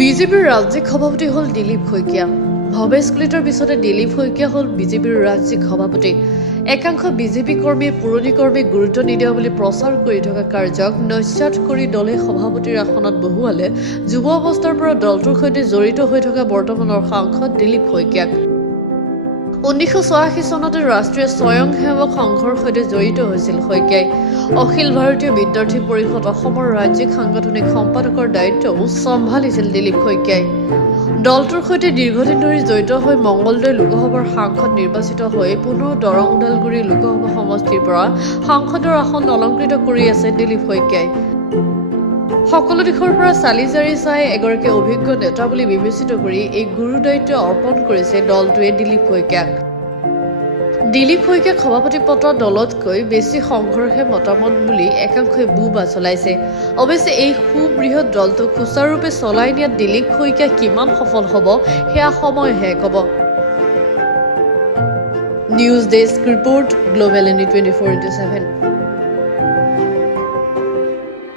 বিজেপিৰ ৰাজ্যিক সভাপতি হ'ল দিলীপ শইকীয়া। ভৱেশ কলিতাৰ পিছতে দিলীপ শইকীয়া হ'ল বিজেপিৰ ৰাজ্যিক সভাপতি। একাংশ বিজেপি কৰ্মীয়ে পুৰণি কৰ্মীক গুৰুত্ব নিদিয়া বুলি প্ৰচাৰ কৰি থকা কাৰ্যক নস্যাৎ কৰি দলে সভাপতিৰ আসনত বহুৱালে যুৱ অৱস্থাৰ পৰা দলটোৰ সৈতে জড়িত হৈ থকা বৰ্তমানৰ সাংসদ দিলীপ শইকীয়াক। 1986 চনতে ৰাষ্ট্ৰীয় স্বয়ংসেৱক সংঘৰ সৈতে জড়িত হৈছিল শইকীয়াই। অখিল ভাৰতীয় বিদ্যাৰ্থী পৰিষদ অসমৰ ৰাজ্যিক সাংগঠনিক সম্পাদকৰ দায়িত্বও চম্ভালিছিল দিলীপ শইকীয়াই। দলটোৰ সৈতে দীৰ্ঘদিন ধৰি জড়িত হৈ মঙ্গলদৈ লোকসভাৰ সাংসদ নিৰ্বাচিত হৈ পুনৰ দৰং ওদালগুৰি লোকসভা সমষ্টিৰ পৰা সাংসদৰ আসন অলংকৃত কৰি আছে দিলীপ শইকীয়াই। সকলো দিশৰ পৰা চালি জাৰি চাই এগৰাকী অভিজ্ঞ নেতা বুলি বিবেচিত কৰি এই গুৰু দায়িত্ব অৰ্পণ কৰিছে দলটোৱে দিলীপ শইকীয়াক। দিলীপ শইকীয়াক সভাপতি পদত দলতকৈ বেছি সংঘৰ্ষে মতামত বুলি একাংশই বুবা চলাইছে। অৱশ্যে এই সুবৃহৎ দলটোক সুচাৰুৰূপে চলাই নিয়াত দিলীপ শইকীয়া কিমান সফল হ'ব সেয়া সময়হে ক'ব। News desk report, global ND 24/7।